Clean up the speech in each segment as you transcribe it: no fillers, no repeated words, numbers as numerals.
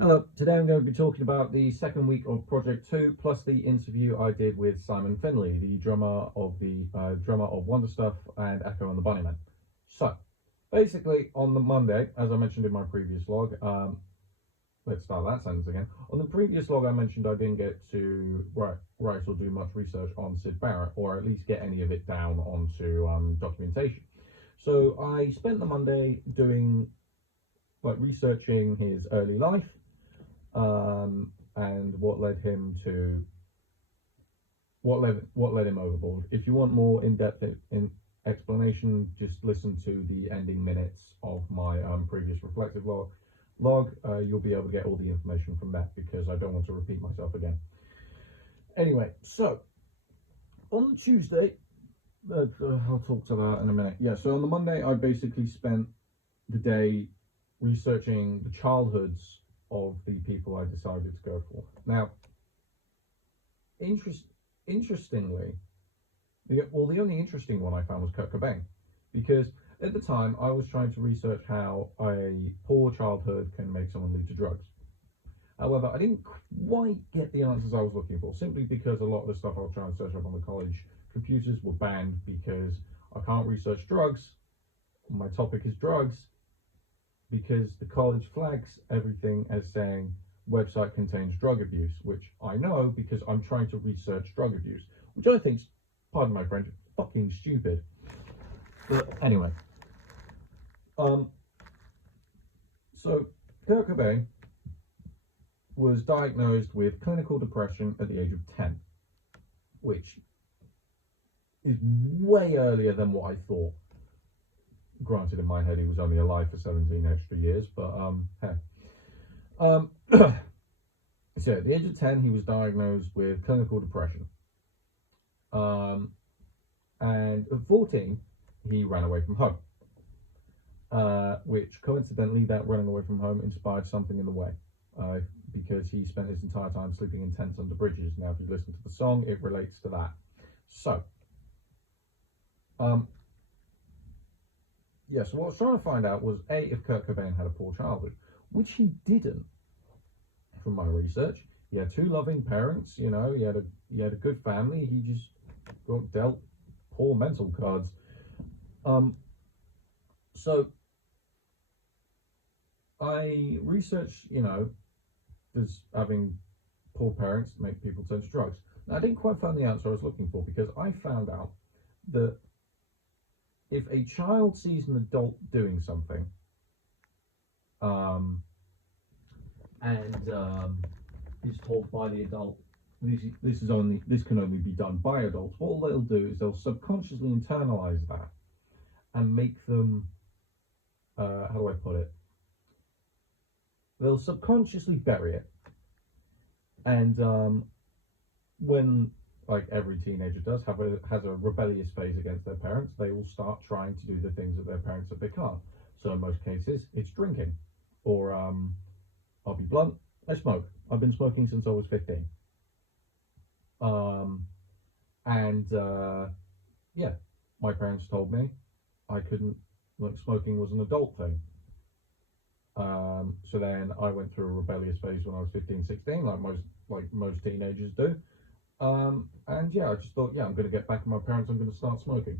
Hello, today I'm going to be talking about the second week of Project 2 plus the interview I did with Simon Finley, the drummer of Wonder Stuff and Echo and the Bunnymen. So, basically on the Monday, as I mentioned in my previous log, let's start that sentence again. On the previous log I mentioned I didn't get to write or do much research on Syd Barrett, or at least get any of it down onto documentation. So I spent the Monday doing researching his early life, and what led him overboard. If you want more in-depth explanation, just listen to the ending minutes of my previous reflective log. You'll be able to get all the information from that, because I don't want to repeat myself again. Anyway, so on the Tuesday, I'll talk to that in a minute. Yeah, so on the Monday, I basically spent the day researching the childhoods of the people I decided to go for. Now, interestingly, the only interesting one I found was Kurt Cobain, because at the time I was trying to research how a poor childhood can make someone lead to drugs. However, I didn't quite get the answers I was looking for, simply because a lot of the stuff I was trying to search up on the college computers were banned, because I can't research drugs. My topic is drugs, because the college flags everything as saying website contains drug abuse, which I know because I'm trying to research drug abuse, which I think, pardon my French, fucking stupid. But anyway, so Kurt Cobain was diagnosed with clinical depression at the age of 10, which is way earlier than what I thought. Granted, in my head he was only alive for 17 extra years, but hey. So at the age of 10 he was diagnosed with clinical depression, and at 14 he ran away from home, which coincidentally, that running away from home inspired something in the way, because he spent his entire time sleeping in tents under bridges. Now if you listen to the song, it relates to that. So yeah, so what I was trying to find out was, A, if Kurt Cobain had a poor childhood, which he didn't, from my research. He had two loving parents, he had a good family. He just got dealt poor mental cards. So I researched, does having poor parents make people turn to drugs? Now, I didn't quite find the answer I was looking for, because I found out that if a child sees an adult doing something, and is told by the adult, this can only be done by adults, what they'll do is they'll subconsciously internalize that and make them, how do I put it? They'll subconsciously bury it, and when, like every teenager does, has a rebellious phase against their parents, they will start trying to do the things that their parents have become. So in most cases, it's drinking, or I'll be blunt, I smoke. I've been smoking since I was 15. Yeah, my parents told me I couldn't, smoking was an adult thing. So then I went through a rebellious phase when I was 15, 16, like most teenagers do. And yeah, I just thought, yeah, I'm going to get back at my parents, I'm going to start smoking.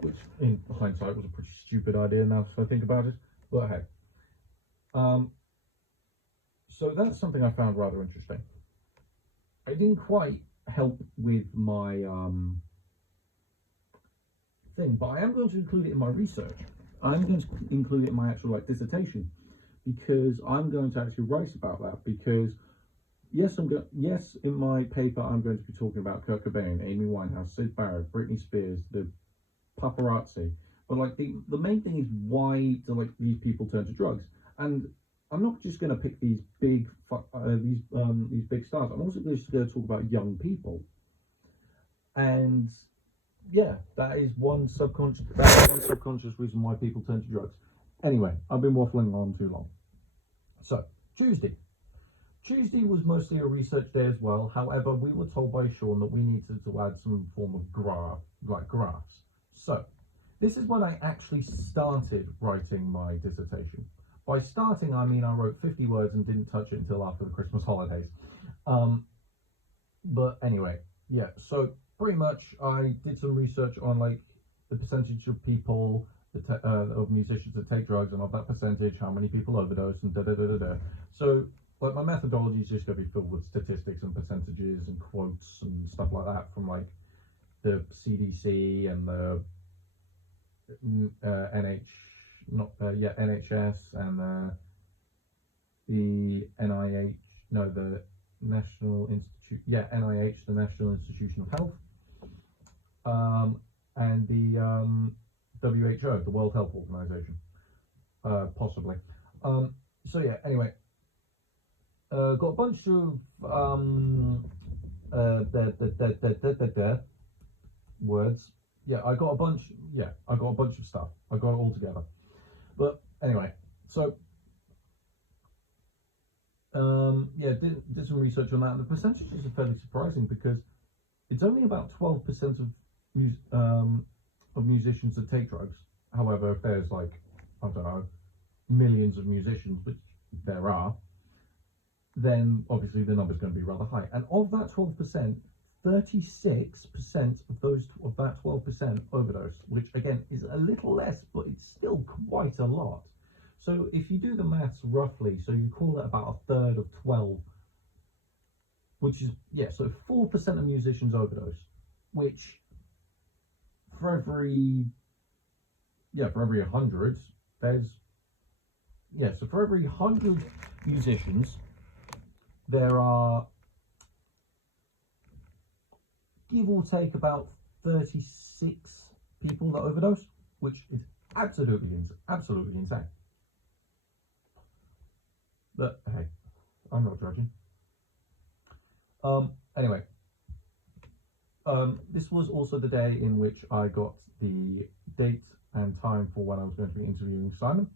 Which, in hindsight, was a pretty stupid idea now, if I think about it. But hey. So that's something I found rather interesting. I didn't quite help with my thing, but I am going to include it in my research. I'm going to include it in my actual dissertation, because I'm going to actually write about that. Because yes, in my paper I'm going to be talking about Kurt Cobain, Amy Winehouse, Syd Barrett, Britney Spears, the paparazzi. But the main thing is, why do these people turn to drugs? And I'm not just going to pick these big stars. I'm also just going to talk about young people. And yeah, that is one subconscious reason why people turn to drugs. Anyway, I've been waffling on too long. So Tuesday was mostly a research day as well. However, we were told by Sean that we needed to add some form of graphs. So this is when I actually started writing my dissertation. By starting, I mean I wrote 50 words and didn't touch it until after the Christmas holidays. But anyway, yeah, so pretty much I did some research on like the percentage of people of musicians that take drugs, and of that percentage, how many people overdose, and da da da da da. So like my methodology is just going to be filled with statistics and percentages and quotes and stuff like that from like the CDC and the NHS and the NIH, no, the National Institute, NIH, the National Institution of Health, and the WHO, the World Health Organization, possibly. So yeah, anyway, got a bunch of words. Yeah, I got a bunch. Yeah, I got a bunch of stuff. I got it all together. But anyway, so yeah, did some research on that, and the percentages are fairly surprising because it's only about 12% of musicians that take drugs. However, if there's like, I don't know, millions of musicians, which there are, then obviously the number's going to be rather high. And of that 12%, 36% of that 12% overdose, which again is a little less, but it's still quite a lot. So if you do the maths roughly, so you call it about a third of 12, which is, yeah, so 4% of musicians overdose, which for every 100, there's, yeah, so for every 100 musicians, there are, give or take, about 36 people that overdose, which is absolutely insane. But hey, I'm not judging. Anyway, this was also the day in which I got the date and time for when I was going to be interviewing Simon,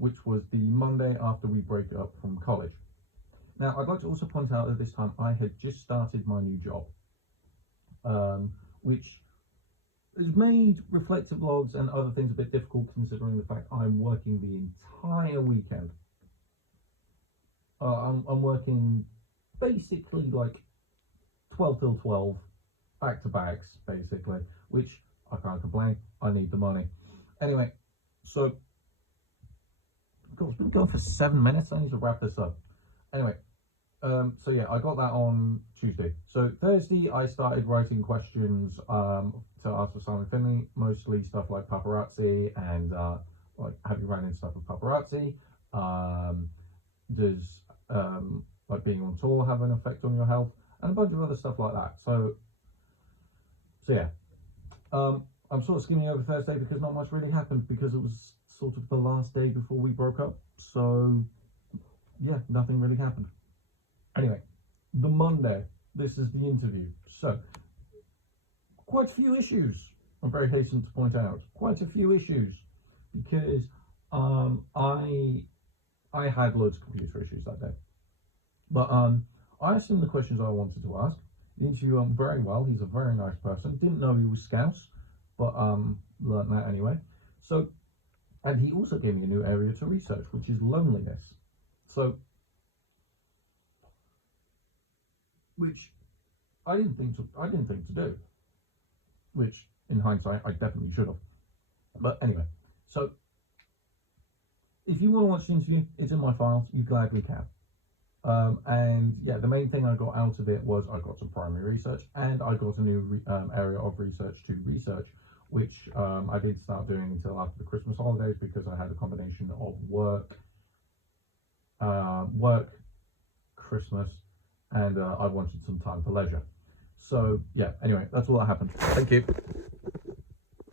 which was the Monday after we break up from college. Now, I'd like to also point out that this time I had just started my new job, which has made reflective vlogs and other things a bit difficult, considering the fact I'm working the entire weekend. I'm working basically like 12 till 12, back to backs, basically, which I can't complain. I need the money. Anyway, so God, it's been going for 7 minutes. I need to wrap this up. Anyway, so yeah, I got that on Tuesday. So Thursday, I started writing questions to ask for Simon Finley, mostly stuff like paparazzi and like, have you ran into stuff with paparazzi? Does like being on tour have an effect on your health? And a bunch of other stuff like that. So yeah, I'm sort of skimming over Thursday because not much really happened, because it was sort of the last day before we broke up. So yeah, nothing really happened. Anyway, the Monday, this is the interview. So quite a few issues, I'm very hastened to point out. Quite a few issues, because I had loads of computer issues that day. But I asked him the questions I wanted to ask. The interview went very well. He's a very nice person. Didn't know he was Scouse, but learned that anyway. So, and he also gave me a new area to research, which is loneliness. So, which I didn't think to do. Which, in hindsight, I definitely should have. But anyway, so if you want to watch the interview, it's in my files. You gladly can. And yeah, the main thing I got out of it was I got some primary research, and I got a new area of research to research, which I didn't start doing until after the Christmas holidays, because I had a combination of work, Christmas, and I wanted some time for leisure. So yeah, anyway, that's all that happened. Thank you.